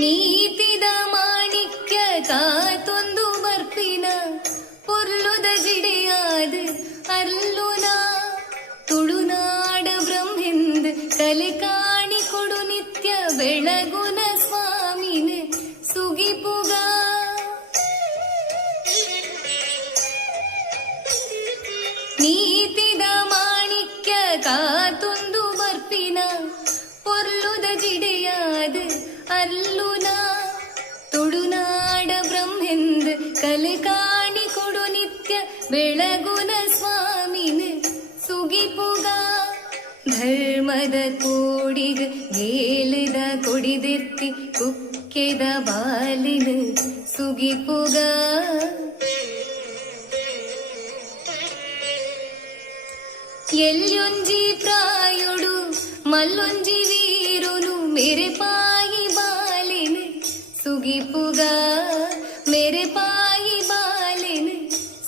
ನೀತಿದ ಮಾಣಿಕ್ಯ ಕಾತೊಂದು ಬರ್ಪಿನ ಪೊರ್ಲುದ ಜಿಡೆಯಾದ ಅರ್ಲುನ ತುಳುನಾಡ ಬ್ರಹ್ಮೆಂದ ಕಲೆ ಕಾಣಿ ಕೊಡು ನಿತ್ಯ ಬೆಳಗುನ ಸ್ವಾಮಿನ ಸುಗಿಪುಗ ನೀತಿದ ಮಾಣಿಕ್ಯ ಕಾತೊಂದು ಬರ್ಪಿನ ಪೊರ್ಲುದ ಜಿಡೆಯಾದ ಅಲ್ಲುನ ತುಳುನಾಡ ಬ್ರಹ್ಮೆಂದ ಕಲೆ ಕಾಣಿ ಕೊಡು ನಿತ್ಯ ಬೆಳಗುನ ಸ್ವಾಮಿನ ಸುಗಿಪುಗ ಧರ್ಮದ ಕೋಡಿಗ ಗೇಲದ ಕೊಡಿದೆತ್ತಿ ಕುಕ್ಕೆದ ಬಾಲಿನ ಸುಗಿಪುಗ ಎಲ್ಯೊಂಜಿ ಪ್ರಾಯುಡು ಮಲ್ಲೊಂಜಿ ವೀರುನು ಮೇರೆ ಪಾಯಿ ಬಾಲಿನ ಸುಗಿಪುಗ ಮೇರೆ ಪಾಯಿ ಬಾಲಿನ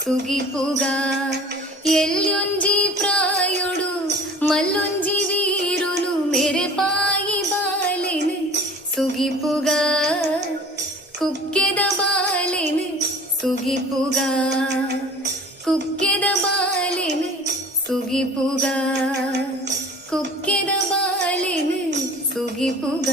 ಸುಗಿಪುಗ ಎಲ್ಯೊಂಜಿ ಪ್ರಾಯುಡು ಮಲ್ಲೊಂಜಿ ವೀರುನು ಮೇರೆ ಪಾಯಿ ಬಾಲಿನ ಸುಗಿಪುಗ ಕುಕ್ಕೆದ ಬಾಲಿನ ಸುಗಿಪುಗ ಕುಕ್ಕೆದ ಬಾಲಿನ ಸುಗಿಪುಗ ಕುಕ್ಕೆದ ಬಾಲಿನ ಸುಗಿಪುಗ.